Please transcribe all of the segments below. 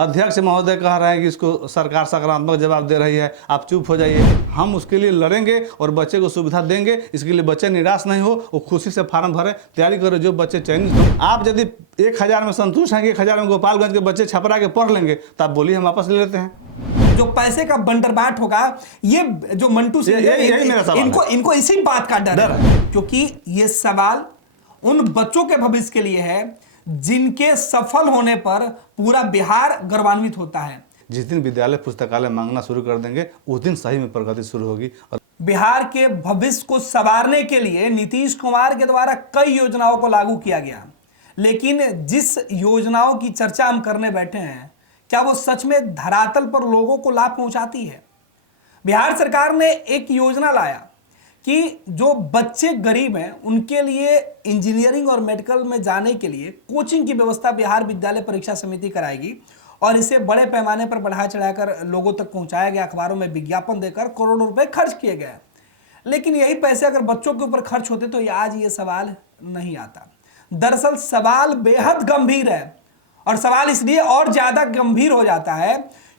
अध्यक्ष महोदय कह रहे हैं कि इसको सरकार सकारात्मक जवाब दे रही है, आप चुप हो जाइए। हम उसके लिए लड़ेंगे और बच्चे को सुविधा देंगे। इसके लिए बच्चे निराश नहीं हो, वो खुशी से फार्म भरें, तैयारी करें। जो बच्चे चयनित हो, आप यदि 1000 में संतुष्ट हैं कि 1000 में गोपालगंज के बच्चे छपरा के पढ़ लेंगे तो आप बोलिए, हम वापस ले लेते हैं। जो पैसे का बंटरबाट होगा, ये जो मंटू सिंह इनको इसी बात का डर है, क्योंकि ये सवाल उन बच्चों के भविष्य के लिए है जिनके सफल होने पर पूरा बिहार गौरवान्वित होता है। जिस दिन विद्यालय पुस्तकालय मांगना शुरू कर देंगे उस दिन सही में प्रगति शुरू होगी। और बिहार के भविष्य को संवारने के लिए नीतीश कुमार के द्वारा कई योजनाओं को लागू किया गया, लेकिन जिस योजनाओं की चर्चा हम करने बैठे हैं, क्या वो सच में धरातल पर लोगों को लाभ पहुंचाती है? बिहार सरकार ने एक योजना लाया कि जो बच्चे गरीब हैं उनके लिए इंजीनियरिंग और मेडिकल में जाने के लिए कोचिंग की व्यवस्था बिहार विद्यालय परीक्षा समिति कराएगी, और इसे बड़े पैमाने पर बढ़ा चढ़ाकर लोगों तक पहुंचाया गया, अखबारों में विज्ञापन देकर करोड़ों रुपए खर्च किए गए। लेकिन यही पैसे अगर बच्चों के ऊपर खर्च होते तो आज ये सवाल नहीं आता। दरअसल सवाल बेहद गंभीर है, और सवाल इसलिए और ज्यादा गंभीर हो जाता है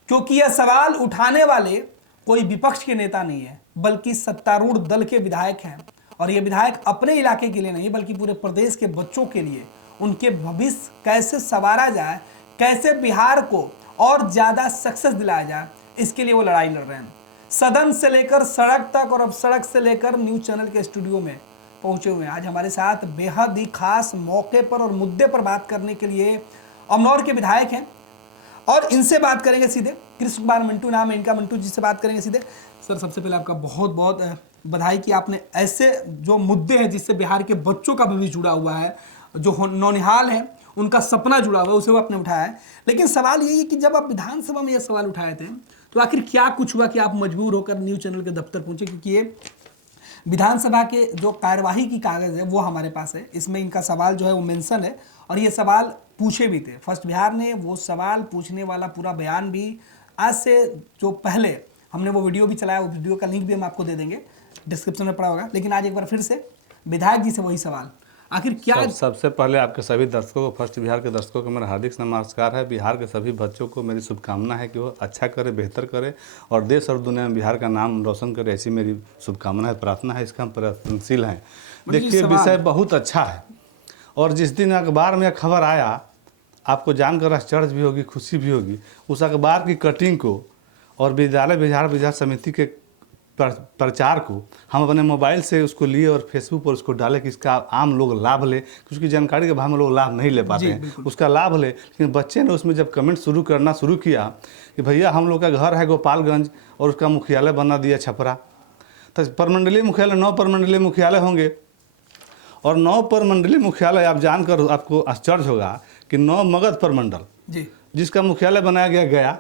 क्योंकि यह सवाल उठाने वाले कोई विपक्ष के नेता नहीं है, बल्कि सत्तारूढ़ दल के विधायक हैं। और ये विधायक अपने इलाके के लिए नहीं बल्कि पूरे प्रदेश के बच्चों के लिए, उनके भविष्य कैसे संवारा जाए, कैसे बिहार को और ज्यादा सक्सेस दिलाया जाए, इसके लिए वो लड़ाई लड़ रहे हैं। सदन से लेकर सड़क तक और अब सड़क से लेकर न्यूज चैनल के स्टूडियो में पहुंचे हुए हैं। आज हमारे साथ बेहद ही खास मौके पर और मुद्दे पर बात करने के लिए अमनौर के विधायक हैं, और इनसे बात करेंगे सीधे। कृष्ण कुमार मंटू नाम है इनका, मंटू जी से बात करेंगे सीधे। सर, सबसे पहले आपका बहुत बहुत बधाई कि आपने ऐसे जो मुद्दे हैं जिससे बिहार के बच्चों का भविष्य जुड़ा हुआ है, जो नौनिहाल है उनका सपना जुड़ा हुआ है, उसे वो आपने उठाया है। लेकिन सवाल यही है कि जब आप विधानसभा में ये सवाल उठाए थे तो आखिर क्या कुछ हुआ कि आप मजबूर होकर न्यूज चैनल के दफ्तर पहुंचे? क्योंकि ये विधानसभा के जो कार्यवाही की कागज है वो हमारे पास है, इसमें इनका सवाल जो है वो मेंशन है, और ये सवाल पूछे भी थे। फर्स्ट बिहार ने वो सवाल पूछने वाला पूरा बयान भी आज से जो पहले हमने वो वीडियो भी चलाया, वो वीडियो का लिंक भी हम आपको दे देंगे, डिस्क्रिप्शन में पड़ा होगा। लेकिन आज एक बार फिर से विधायक जी से वही सवाल, आखिर क्या सबसे पहले आपके सभी दर्शकों को, फर्स्ट बिहार के दर्शकों को मेरा हार्दिक नमस्कार है। बिहार के सभी बच्चों को मेरी शुभकामना है कि वो अच्छा करे, बेहतर करे और देश और दुनिया में बिहार का नाम रोशन करे, ऐसी मेरी शुभकामना है, प्रार्थना है। इसका हम प्रयत्नशील हैं। देखिए, विषय बहुत अच्छा है, और जिस दिन अखबार में खबर आया, आपको जानकर आश्चर्य भी होगी, खुशी भी होगी। उस अखबार की कटिंग को और विद्यालय बिहार समिति के प्रचार को हम अपने मोबाइल से उसको लिए और फेसबुक पर उसको डाले कि इसका आम लोग लाभ ले, क्योंकि जानकारी के भाव में लोग लाभ नहीं ले पाते हैं, उसका लाभ ले। लेकिन बच्चे ने उसमें जब कमेंट शुरू किया कि भैया हम लोग का घर है गोपालगंज और उसका मुख्यालय बना दिया छपरा, तो प्रमंडलीय मुख्यालय 9 प्रमंडलीय मुख्यालय होंगे, और 9 प्रमंडलीय मुख्यालय आप जानकर आपको आश्चर्य होगा कि 9 मगध प्रमंडल जिसका मुख्यालय बनाया गया गया,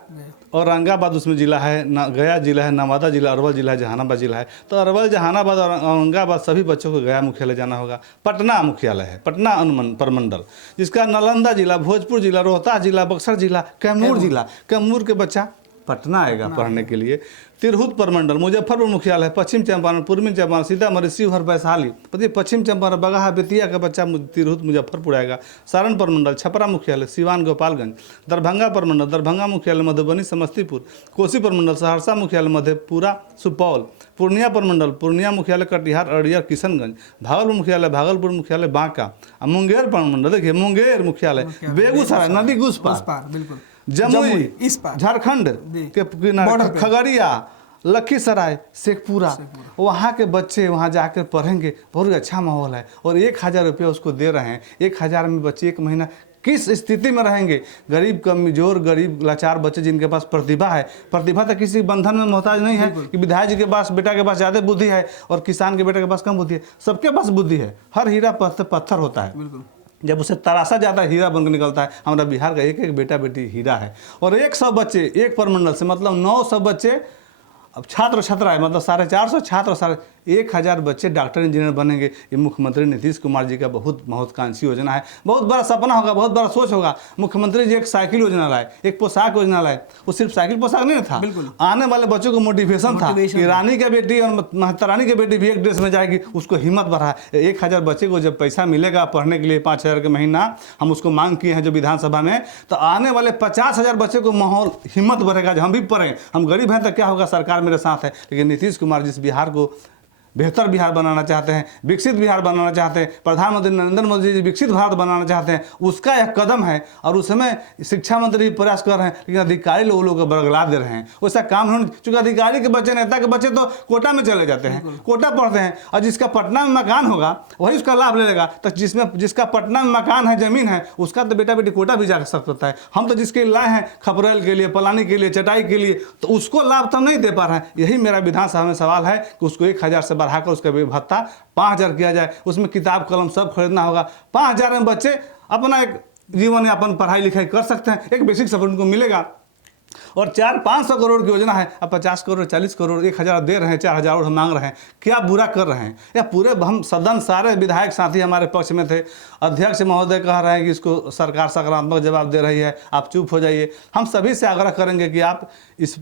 और औरंगाबाद उसमें जिला है, गया जिला है, नवादा जिला, अरवल जिला है, जहानाबाद जिला है। तो अरवल, जहानाबाद और औरंगाबाद सभी बच्चों को गया मुख्यालय जाना होगा। पटना मुख्यालय है, पटना प्रमंडल, जिसका नालंदा जिला, भोजपुर जिला, रोहतास जिला, बक्सर जिला, कैमूर जिला, कैमूर के बच्चा पटना आएगा पढ़ने के लिए। तिरहुत प्रमंडल, मुजफ्फरपुर मुख्यालय है, पश्चिम चंपारण, पूर्वी चंपारण, सीतामढ़ी, शिवहर, वैशाली, पश्चिम चंपारण, बगहा, बेतिया का बच्चा तिरहुत मुजफ्फरपुर आएगा। सारण प्रमंडल, छपरा मुख्यालय, सिवान गोपालगंज, दरभंगा प्रमंडल, दरभंगा मुख्यालय, मधुबनी समस्तीपुर, कोसी प्रमंडल, सहरसा मुख्यालय, मधेपुरा सुपौल, पूर्णिया प्रमंडल, पूर्णिया मुख्यालय, कटिहार, अररिया, किशनगंझ, भागलपुर मुख्यालय, भागलपुर मुख्यालय, बांका, मुंगेर प्रमंडल, देखिए मुंगेर मुख्यालय, बेगूसराय, नदी घुस पार, बिल्कुल, जमुई इस पार, झारखंड के किनारे, खगड़िया, लखीसराय, शेखपुरा, वहाँ के बच्चे वहाँ जाकर पढ़ेंगे। बहुत अच्छा माहौल है, और 1000 रुपये उसको दे रहे हैं। 1000 में बच्चे 1 महीना किस स्थिति में रहेंगे? गरीब, कमजोर, गरीब, लाचार बच्चे जिनके पास प्रतिभा है, प्रतिभा तो किसी बंधन में मोहताज नहीं है कि विधायक जी के पास, बेटा के पास ज़्यादा बुद्धि है और किसान के बेटे के पास कम बुद्धि है। सबके पास बुद्धि है। हर हीरा पत्थर होता है, जब उसे तराशा जाता है हीरा बनकर निकलता है। हमारा बिहार का एक बेटा बेटी हीरा है, और 100 बच्चे एक प्रमंडल से, मतलब 900 बच्चे अब छात्र छात्राएं, मतलब 450 छात्र, 1000 बच्चे डॉक्टर इंजीनियर बनेंगे। ये मुख्यमंत्री नीतीश कुमार जी का बहुत महत्वाकांक्षी योजना है, बहुत बड़ा सपना होगा, बहुत बड़ा सोच होगा। मुख्यमंत्री जी एक साइकिल योजना लाए, एक पोशाक योजना लाए। वो सिर्फ साइकिल पोशाक नहीं था, आने वाले बच्चों को मोटिवेशन था कि रानी का बेटी और महारानी की बेटी भी एक ड्रेस में जाएगी, उसको हिम्मत बढ़ा। 1000 बच्चे को जब पैसा मिलेगा पढ़ने के लिए 5000 के महीना, हम उसको मांग किए हैं जो विधानसभा में, तो आने वाले 50,000 बच्चे को माहौल हिम्मत बढ़ेगा, जो हम भी पढ़ें। हम गरीब हैं तो क्या होगा, सरकार मेरे साथ है। लेकिन नीतीश कुमार जिस बिहार को बेहतर बिहार बनाना चाहते हैं, विकसित बिहार बनाना चाहते हैं, प्रधानमंत्री नरेंद्र मोदी जी विकसित भारत बनाना चाहते हैं, उसका यह कदम है। और उस समय शिक्षा मंत्री भी प्रयास कर रहे हैं, लेकिन अधिकारी लोगों को बरगला दे रहे हैं। वैसा काम होने, चूंकि अधिकारी के बच्चे, नेता के बच्चे तो कोटा में चले जाते हैं, कोटा पढ़ते हैं, और जिसका पटना में मकान होगा वही उसका लाभ ले लेगा। तो जिसका पटना में मकान है, जमीन है, उसका तो बेटा बेटी कोटा भी जा सकता है। हम तो जिसके लाए हैं खपरेल के लिए, पलानी के लिए, चटाई के लिए, तो उसको लाभ तो नहीं दे पा रहे हैं। यही मेरा विधानसभा में सवाल है कि उसको 1000 से बढ़ाकर उसका भत्ता 5000 किया जाए। उसमें किताब कलम सब खरीदना होगा। 5000 में बच्चे अपना एक जीवन यापन, पढ़ाई लिखाई कर सकते हैं, एक बेसिक सपोर्ट उनको मिलेगा। और 400-500 करोड़ की योजना है, अब 50 करोड़ 40 करोड़ 1000 दे रहे हैं, 4000 और हम मांग रहे हैं। क्या बुरा कर रहे हैं? या पूरे हम सदन सारे विधायक साथी हमारे पक्ष में थे। अध्यक्ष महोदय कह रहे हैं कि इसको सरकार सकारात्मक जवाब दे रही है, आप चुप हो जाइए। हम सभी से आग्रह करेंगे कि आप इस,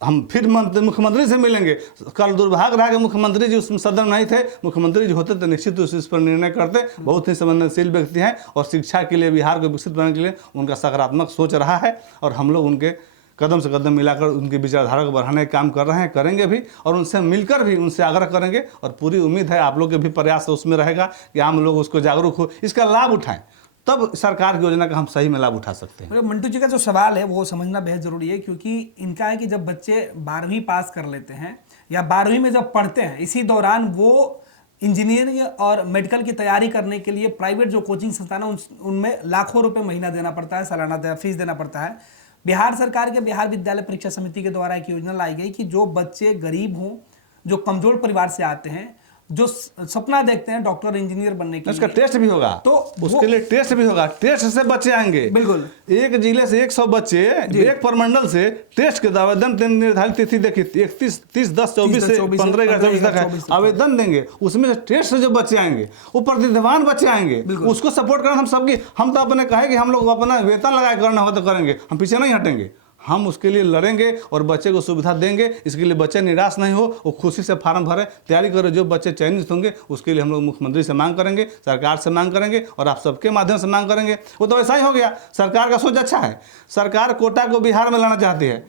हम फिर मुख्यमंत्री से मिलेंगे। कल दुर्भाग्य रहा कि मुख्यमंत्री जी उस सदन नहीं थे। मुख्यमंत्री जी होते तो निश्चित रूप से इस पर निर्णय करते। बहुत ही संवेदनशील व्यक्ति हैं और शिक्षा के लिए, बिहार को विकसित बनाने के लिए उनका सकारात्मक सोच रहा है, और हम लोग उनके कदम से कदम मिलाकर उनकी विचारधारा को बढ़ाने का काम कर रहे हैं, करेंगे भी, और उनसे मिलकर भी उनसे आग्रह करेंगे। और पूरी उम्मीद है आप लोग के भी प्रयास उसमें रहेगा कि आम लोग उसको जागरूक हो, इसका लाभ उठाएं, तब सरकार की योजना का हम सही में लाभ उठा सकते हैं। मंटू जी का जो सवाल है वो समझना बेहद जरूरी है, क्योंकि इनका है कि जब बच्चे 12वीं पास कर लेते हैं या 12वीं में जब पढ़ते हैं, इसी दौरान वो इंजीनियरिंग और मेडिकल की तैयारी करने के लिए प्राइवेट जो कोचिंग संस्थान है उनमें लाखों रुपए महीना देना पड़ता है, सालाना फीस देना पड़ता है। बिहार सरकार के बिहार विद्यालय परीक्षा समिति के द्वारा एक योजना लाई गई कि जो बच्चे गरीब हों, जो कमजोर परिवार से आते हैं, जो सपना देखते हैं डॉक्टर इंजीनियर बनने के उसका टेस्ट भी होगा, तो उसके लिए टेस्ट भी होगा, टेस्ट से बच्चे आएंगे। बिल्कुल, एक जिले से 100 बच्चे एक प्रमंडल से टेस्ट के आवेदन निर्धारित तिथि देखी 31/10/24 से 15/24 तक है, आवेदन देंगे। उसमें से टेस्ट से जो बच्चे आएंगे वो प्रतिभावान बच्चे आएंगे, उसको सपोर्ट करना हम सबकी। हम तो अपने कहे कि हम लोग अपना वेतन लगा करना हो तो करेंगे, हम पीछे नहीं हटेंगे, हम उसके लिए लड़ेंगे और बच्चे को सुविधा देंगे। इसके लिए बच्चे निराश नहीं हो, वो खुशी से फार्म भरे, तैयारी करें। जो बच्चे चयनित होंगे उसके लिए हम लोग मुख्यमंत्री से मांग करेंगे, सरकार से मांग करेंगे, और आप सबके माध्यम से मांग करेंगे। वो तो ऐसा ही हो गया। सरकार का सोच अच्छा है, सरकार कोटा को बिहार में लाना चाहती है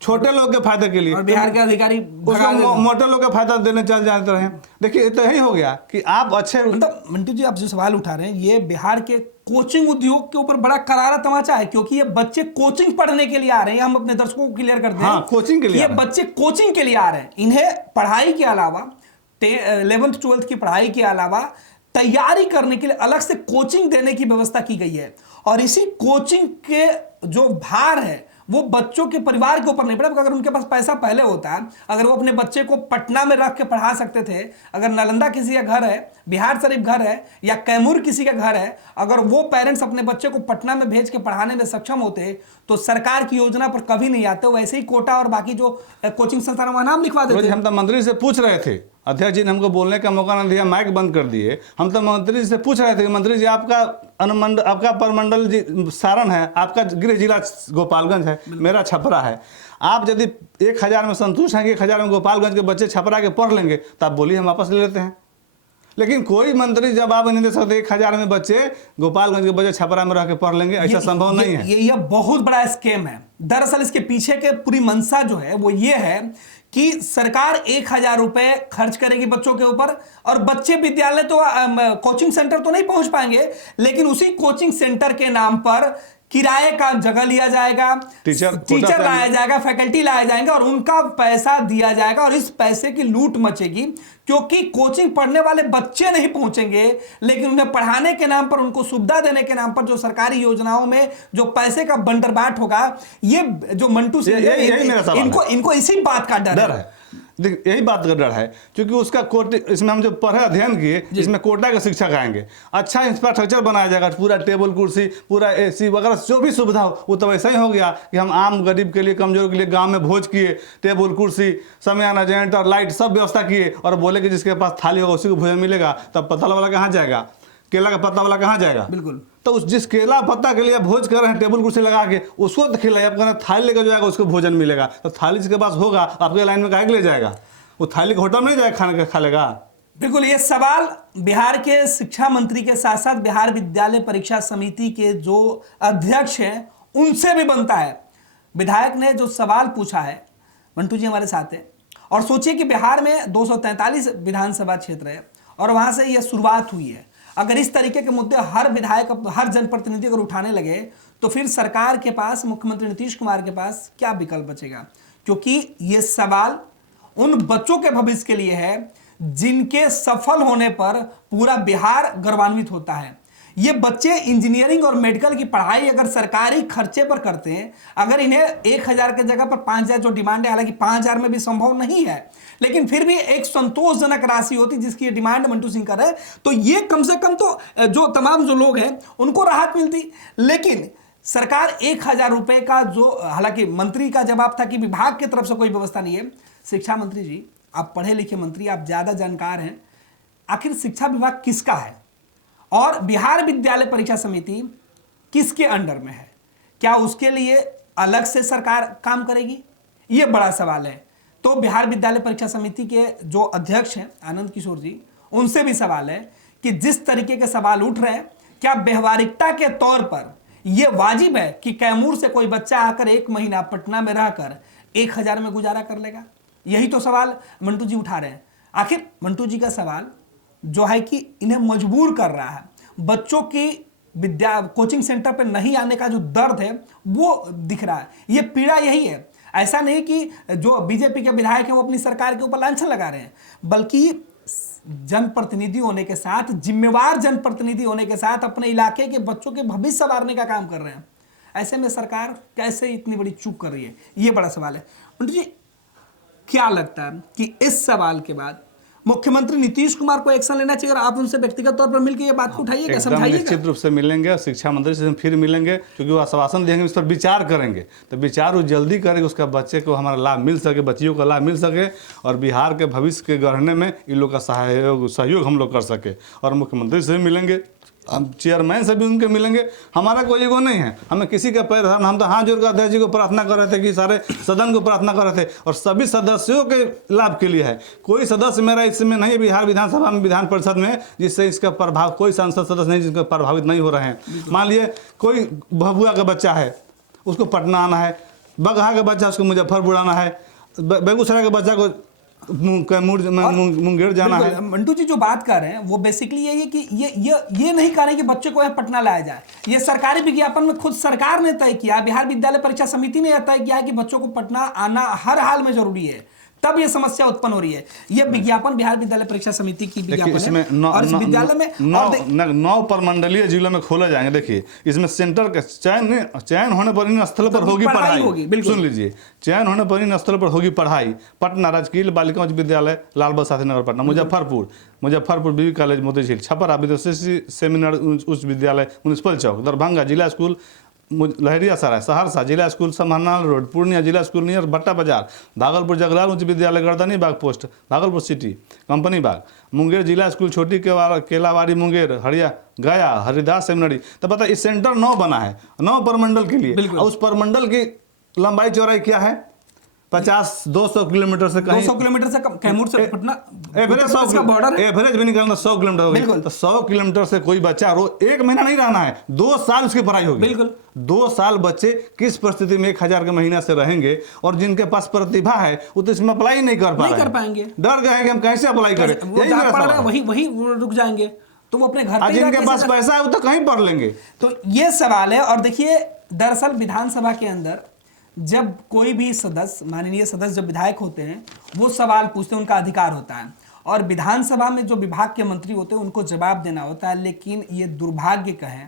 छोटे लोग के फायदे के लिए, और बिहार के अधिकारी उसको मोटे लोग का फायदा देने चल जाते रहे। देखिए तो यही हो गया कि आप अच्छे, मतलब मंटू जी आप जो सवाल उठा रहे हैं ये बिहार के कोचिंग उद्योग के ऊपर बड़ा करारा तमाचा है, क्योंकि ये बच्चे कोचिंग पढ़ने के लिए आ रहे हैं। हम अपने दर्शकों को क्लियर कर दें, हाँ, कोचिंग के लिए ये बच्चे कोचिंग के लिए आ रहे हैं। इन्हें पढ़ाई के अलावा 11th 12th की पढ़ाई के अलावा तैयारी करने के लिए अलग से कोचिंग देने की व्यवस्था की गई है। और इसी कोचिंग के जो भार है वो बच्चों के परिवार के ऊपर नहीं पड़ा। अगर उनके पास पैसा पहले होता है, अगर वो अपने बच्चे को पटना में रख के पढ़ा सकते थे, अगर नालंदा किसी का घर है, बिहार शरीफ घर है, या कैमूर किसी का घर है, अगर वो पेरेंट्स अपने बच्चे को पटना में भेज के पढ़ाने में सक्षम होते तो सरकार की योजना पर कभी नहीं आते। वैसे ही कोटा और बाकी जो कोचिंग संस्थान वहां नाम लिखवा देते। हम तो मंत्री से पूछ रहे थे, अध्यक्ष जी ने हमको बोलने का मौका नहीं दिया, माइक बंद कर दिए। हम तो मंत्री जी से पूछ रहे थे कि मंत्री जी आपका अनुमंडल, आपका परमंडल जी सारण है, आपका गृह जिला गोपालगंज है, मेरा छपरा है। आप यदि 1000 में संतुष्ट हैं कि 1000 में गोपालगंज के बच्चे छपरा के पढ़ लेंगे तो आप बोलिए हम वापस ले लेते हैं। लेकिन कोई मंत्री जवाब नहीं दे सकते 1000 में बच्चे गोपालगंज के बच्चे छपरा में रह के पढ़ लेंगे, ऐसा संभव नहीं है। ये बहुत बड़ा स्कैम है। दरअसल इसके पीछे के पूरी मंशा जो है वो ये है कि सरकार 1000 रुपए खर्च करेगी बच्चों के ऊपर, और बच्चे विद्यालय तो कोचिंग सेंटर तो नहीं पहुंच पाएंगे, लेकिन उसी कोचिंग सेंटर के नाम पर किराए का जगह लिया जाएगा, टीचर लाया जाएगा, फैकल्टी लाए जाएंगे और उनका पैसा दिया जाएगा। और इस पैसे की लूट मचेगी, क्योंकि कोचिंग पढ़ने वाले बच्चे नहीं पहुंचेंगे, लेकिन उन्हें पढ़ाने के नाम पर, उनको सुविधा देने के नाम पर जो सरकारी योजनाओं में जो पैसे का बंदरबाट होगा, ये जो मंटू से इनको इसी बात का डर है। देख यही बात का डर है, क्योंकि उसका कोटे इसमें हम जो पढ़े अध्ययन किए, इसमें कोटा के शिक्षक आएंगे, अच्छा इंफ्रास्ट्रक्चर बनाया जाएगा, पूरा टेबल कुर्सी, पूरा AC वगैरह जो भी सुविधा हो, वो तो वैसा ही हो गया कि हम आम गरीब के लिए, कमजोर के लिए गांव में भोज किए, टेबल कुर्सी, समयाना, जनरेटर, लाइट सब व्यवस्था किए, और बोले कि जिसके पास थाली होगा उसी को भोजन मिलेगा। तब पत्ता वाला कहाँ जाएगा, केला का पत्ता वाला कहाँ जाएगा? बिल्कुल। तो उस जिस केला पत्ता के लिए भोज कर रहे हैं टेबल कुर्सी लगा के, उसको तो खिलाए, आप कहना थाली लेकर जाएगा उसको भोजन मिलेगा। तो थाली जिसके पास होगा आपके लाइन में काहे के ले जाएगा? वो थाली के होटल में नहीं जाएगा खाने का खा लेगा। बिल्कुल, ये सवाल बिहार के शिक्षा मंत्री के साथ साथ बिहार विद्यालय परीक्षा समिति के जो अध्यक्ष हैं उनसे भी बनता है। विधायक ने जो सवाल पूछा है, मंटू जी हमारे साथ है, और सोचिए कि बिहार में 243 विधानसभा क्षेत्र है और वहां से यह शुरुआत हुई है। अगर इस तरीके के मुद्दे हर विधायक, हर जनप्रतिनिधि अगर उठाने लगे तो फिर सरकार के पास, मुख्यमंत्री नीतीश कुमार के पास क्या विकल्प बचेगा? क्योंकि ये सवाल उन बच्चों के भविष्य के लिए है जिनके सफल होने पर पूरा बिहार गर्वान्वित होता है। ये बच्चे इंजीनियरिंग और मेडिकल की पढ़ाई अगर सरकारी खर्चे पर करते हैं, अगर इन्हें 1000 की जगह पर 5000 जो डिमांड है, हालांकि 5000 में भी संभव नहीं है, लेकिन फिर भी एक संतोषजनक राशि होती जिसकी डिमांड मंटू सिंह कर रहे हैं, तो ये कम से कम तो जो तमाम जो लोग हैं उनको राहत मिलती। लेकिन सरकार 1000 रुपए का जो, हालांकि मंत्री का जवाब था कि विभाग की तरफ से कोई व्यवस्था नहीं है। शिक्षा मंत्री जी, आप पढ़े लिखे मंत्री, आप ज्यादा जानकार हैं, आखिर शिक्षा विभाग किसका है और बिहार विद्यालय परीक्षा समिति किसके अंडर में है? क्या उसके लिए अलग से सरकार काम करेगी? यह बड़ा सवाल है। तो बिहार विद्यालय परीक्षा समिति के जो अध्यक्ष हैं आनंद किशोर जी, उनसे भी सवाल है कि जिस तरीके के सवाल उठ रहे हैं, क्या व्यवहारिकता के तौर पर यह वाजिब है कि कैमूर से कोई बच्चा आकर 1 महीना पटना में रहकर 1000 में गुजारा कर लेगा? यही तो सवाल मंटू जी उठा रहे हैं। आखिर मंटू जी का सवाल जो है कि इन्हें मजबूर कर रहा है, बच्चों की कोचिंग सेंटर पर नहीं आने का जो दर्द है वो दिख रहा है। ये पीड़ा यही है। ऐसा नहीं कि जो बीजेपी के विधायक हैं वो अपनी सरकार के ऊपर लांछन लगा रहे हैं, बल्कि जनप्रतिनिधि होने के साथ, जिम्मेवार जनप्रतिनिधि होने के साथ अपने इलाके के बच्चों के भविष्य संवारने का काम कर रहे हैं। ऐसे में सरकार कैसे इतनी बड़ी चूक कर रही है, ये बड़ा सवाल है। मंटू जी, क्या लगता है कि इस सवाल के बाद मुख्यमंत्री नीतीश कुमार को एक्शन लेना चाहिए और आप उनसे व्यक्तिगत तौर पर मिलकर ये बात को उठाइएगा, समझाइएगा? निश्चित रूप से मिलेंगे, शिक्षा मंत्री से फिर मिलेंगे, क्योंकि वो आश्वासन देंगे, इस पर विचार करेंगे। तो विचार वो जल्दी करेंगे, उसका बच्चे को हमारा लाभ मिल सके, बच्चियों का लाभ मिल सके, और बिहार के भविष्य के गढ़ने में इन लोग का सहयोग हम लोग कर सके। और मुख्यमंत्री से भी मिलेंगे, हम चेयरमैन से भी उनके मिलेंगे। हमारा कोई ईगो नहीं है, हमें किसी का पैर, हम तो हाथ जोड़कर अध्यक्ष जी को प्रार्थना कर रहे थे कि सारे सदन को प्रार्थना कर रहे थे, और सभी सदस्यों के लाभ के लिए है। कोई सदस्य मेरा इसमें नहीं है बिहार विधानसभा में, विधान परिषद में, जिससे इसका प्रभाव, कोई सांसद सदस्य नहीं जिसका प्रभावित नहीं हो रहे हैं। मान लिए कोई भभुआ का बच्चा है, उसको पटना आना है, बगहा का बच्चा उसको मुजफ्फरपुर आना है, बेगूसराय के बच्चा को मुंगेर जाना है। मंटू जी जो बात कर रहे हैं वो बेसिकली यही है कि ये नहीं कह रहे कि बच्चे को पटना लाया जाए। ये सरकारी विज्ञापन में खुद सरकार ने तय किया, बिहार विद्यालय परीक्षा समिति ने तय किया कि बच्चों को पटना आना हर हाल में जरूरी है, तब ये समस्या उत्पन्न हो रही है। ये विज्ञापन बिहार विद्यालय परीक्षा समिति की विज्ञापन है, और इस विद्यालय में 9 प्रमंडलीय जिलों में खोले जाएंगे। देखिए, इसमें सेंटर का चयन होने पर इन स्थलों पर होगी पढ़ाई। सुन लीजिए, चयन होने पर इन स्थलों पर होगी पढ़ाई। पटना राजकीय बालिका उच्च विद्यालय लाल बहादुर शास्त्री नगर पटना, मुजफ्फरपुर बीबी कॉलेज मोतीझील, छपरा विद्यार्थी सेमिनार उच्च विद्यालय म्युनिसिपल चौक, दरभंगा जिला स्कूल लहरियासराय, सहरसा जिला स्कूल समानाल रोड, पूर्णिया जिला स्कूल नियर भट्टा बाजार, भागलपुर जगलाल उच्च विद्यालय गर्दनी बाग पोस्ट भागलपुर सिटी कंपनी बाग, मुंगेर जिला स्कूल छोटी केलावाड़ी मुंगेर, गया हरिदास सेमिनरी। तो पता इस सेंटर 9 बना है, 9 प्रमंडल के लिए। उस प्रमंडल की लंबाई चौड़ाई क्या है? 200 किलोमीटर से कहीं 200 किलोमीटर से कैमूर से पटना एवरेज 100 बॉर्डर, एवरेज भी निकालना 100 किलोमीटर होगी। तो 100 किलोमीटर से कोई बच्चा 1 महीना नहीं रहना है, 2 साल उसकी पढ़ाई होगी। बिल्कुल 2 साल बच्चे किस परिस्थिति में 1000 के महीना से रहेंगे, और जिनके पास प्रतिभा है वो तो इसमें अप्लाई नहीं कर पाएंगे, डर गए कि हम कैसे अप्लाई करें, वही रुक जाएंगे, तो वो अपने घर जिनके पास पैसा है वो तो कहीं पढ़ लेंगे। तो ये सवाल है। और देखिए, दरअसल विधानसभा के अंदर जब कोई भी सदस्य, माननीय सदस्य जब विधायक होते हैं, वो सवाल पूछते हैं, उनका अधिकार होता है, और विधानसभा में जो विभाग के मंत्री होते हैं उनको जवाब देना होता है। लेकिन ये दुर्भाग्य कहें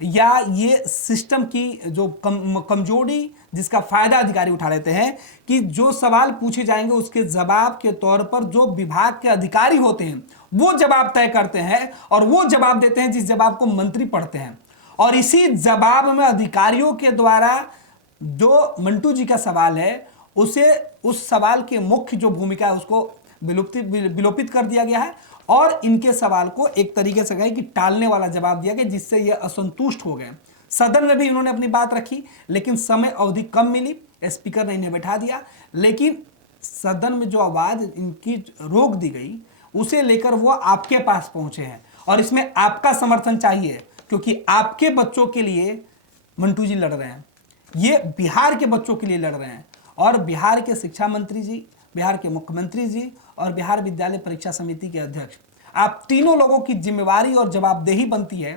या ये सिस्टम की जो कमजोरी जिसका फायदा अधिकारी उठा लेते हैं कि जो सवाल पूछे जाएंगे उसके जवाब के तौर पर जो विभाग के अधिकारी होते हैं वो जवाब तय करते हैं और वो जवाब देते हैं जिस जवाब को मंत्री पढ़ते हैं। और इसी जवाब में अधिकारियों के द्वारा जो मंटू जी का सवाल है उसे उस सवाल के मुख्य जो भूमिका है उसको विलोपित कर दिया गया है और इनके सवाल को एक तरीके से कहें कि टालने वाला जवाब दिया गया, जिससे ये असंतुष्ट हो गए। सदन में भी इन्होंने अपनी बात रखी लेकिन समय अवधि कम मिली, स्पीकर ने इन्हें बैठा दिया, लेकिन सदन में जो आवाज इनकी रोक दी गई उसे लेकर वो आपके पास पहुंचे हैं और इसमें आपका समर्थन चाहिए क्योंकि आपके बच्चों के लिए मंटू जी लड़ रहे हैं, ये बिहार के बच्चों के लिए लड़ रहे हैं और बिहार के शिक्षा मंत्री जी, बिहार के मुख्यमंत्री जी और बिहार विद्यालय परीक्षा समिति के अध्यक्ष, आप तीनों लोगों की जिम्मेवारी और जवाबदेही बनती है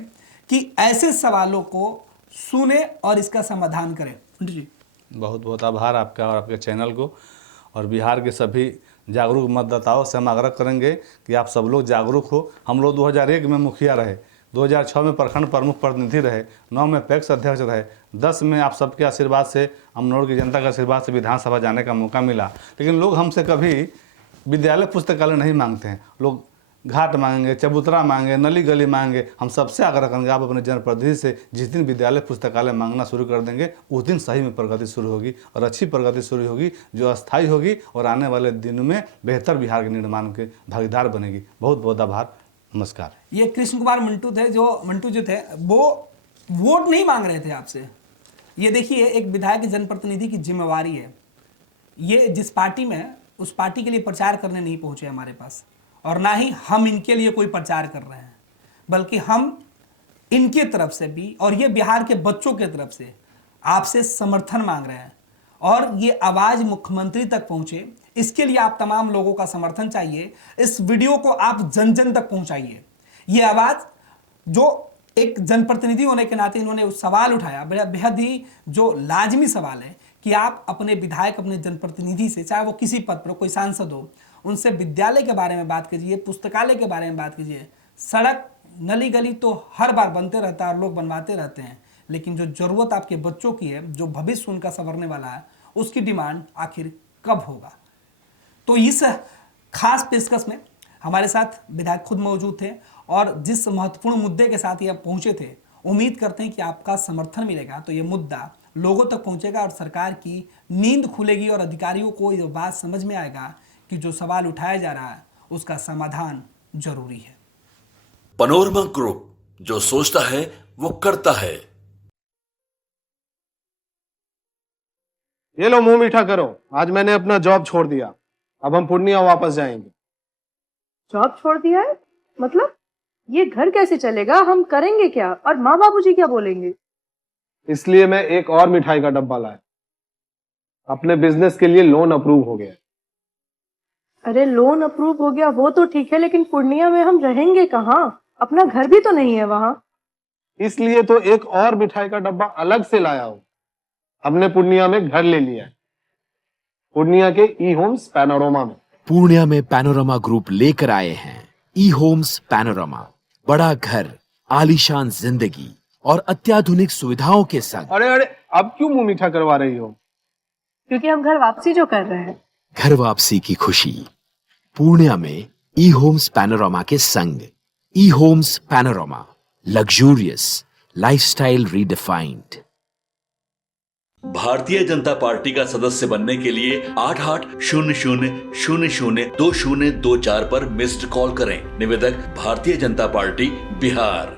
कि ऐसे सवालों को सुने और इसका समाधान करें। जी बहुत बहुत आभार आपका और आपके चैनल को, और बिहार के सभी जागरूक मतदाताओं से हम आग्रह करेंगे कि आप सब लोग जागरूक हो। हम लोग 2001 में मुखिया रहे, 2006 में प्रखंड प्रमुख प्रतिनिधि रहे, 9 में पैक्स अध्यक्ष रहे, 10 में आप सबके आशीर्वाद से, अमनौर की जनता के आशीर्वाद से विधानसभा जाने का मौका मिला। लेकिन लोग हमसे कभी विद्यालय पुस्तकालय नहीं मांगते हैं, लोग घाट मांगेंगे, चबूतरा मांगे, नली गली मांगे। हम सबसे आग्रह करेंगे आप अपने जनप्रतिनिधि से जिस दिन विद्यालय पुस्तकालय मांगना शुरू कर देंगे उस दिन सही में प्रगति शुरू होगी और अच्छी प्रगति शुरू होगी जो अस्थायी होगी और आने वाले दिनों में बेहतर बिहार के निर्माण के भागीदार बनेगी। बहुत बहुत आभार, नमस्कार। ये कृष्ण कुमार मंटू थे, जो मंटू जो थे वो वोट नहीं मांग रहे थे आपसे। ये देखिए एक विधायक जनप्रतिनिधि की जिम्मेवारी है, ये जिस पार्टी में उस पार्टी के लिए प्रचार करने नहीं पहुंचे हमारे पास और ना ही हम इनके लिए कोई प्रचार कर रहे हैं, बल्कि हम इनके तरफ से भी और ये बिहार के बच्चों के तरफ से आपसे समर्थन मांग रहे हैं और ये आवाज मुख्यमंत्री तक पहुंचे, इसके लिए आप तमाम लोगों का समर्थन चाहिए। इस वीडियो को आप जन जन तक पहुंचाइए। ये आवाज जो एक जनप्रतिनिधि होने के नाते इन्होंने उस सवाल उठाया, बेहद ही जो लाजमी सवाल है कि आप अपने विधायक, अपने जनप्रतिनिधि से, चाहे वो किसी पद पर कोई सांसद हो, उनसे विद्यालय के बारे में बात कीजिए, पुस्तकालय के बारे में बात कीजिए। सड़क नली गली तो हर बार बनते रहता है और लोग बनवाते रहते हैं, लेकिन जो जरूरत आपके बच्चों की है, जो भविष्य उनका संवरने वाला है, उसकी डिमांड आखिर कब होगा। तो इस खास पेशकश में हमारे साथ विधायक खुद मौजूद थे और जिस महत्वपूर्ण मुद्दे के साथ ये पहुंचे थे, उम्मीद करते हैं कि आपका समर्थन मिलेगा तो ये मुद्दा लोगों तक पहुंचेगा और सरकार की नींद खुलेगी और अधिकारियों को ये बात समझ में आएगा कि जो सवाल उठाया जा रहा है उसका समाधान जरूरी है। पैनोरमा ग्रुप, जो सोचता है वो करता है। ये लो मुंह मीठा करो, आज मैंने अपना जॉब छोड़ दिया, अब हम पूर्णिया वापस जाएंगे। जॉब छोड़ दिया है? मतलब ये घर कैसे चलेगा? हम करेंगे क्या और माँ बाबूजी क्या बोलेंगे? इसलिए मैं एक और मिठाई का डब्बा लाया, अपने बिजनेस के लिए लोन अप्रूव हो गया। अरे लोन अप्रूव हो गया वो तो ठीक है, लेकिन पूर्णिया में हम रहेंगे कहाँ? अपना घर भी तो नहीं है वहाँ। इसलिए तो एक और मिठाई का डब्बा अलग से लाया हूँ। हमने पूर्णिया में घर ले लिया है, पूर्णिया के ई होम्स पैनोरमा में। पूर्णिया में पैनोरमा ग्रुप लेकर आए हैं ई होम्स पैनोरमा, बड़ा घर, आलीशान जिंदगी और अत्याधुनिक सुविधाओं के संग। अरे अरे अब क्यों मुंह मीठा करवा रही हो? क्योंकि हम घर वापसी जो कर रहे हैं। घर वापसी की खुशी पूर्णिया में ई होम्स पैनोरमा के संग। E homes panorama, luxurious lifestyle redefined. Bharatiya Janata party का सदस्य बनने के लिए 8800002024 पर मिस्ड कॉल करें। निवेदक भारतीय जनता पार्टी बिहार।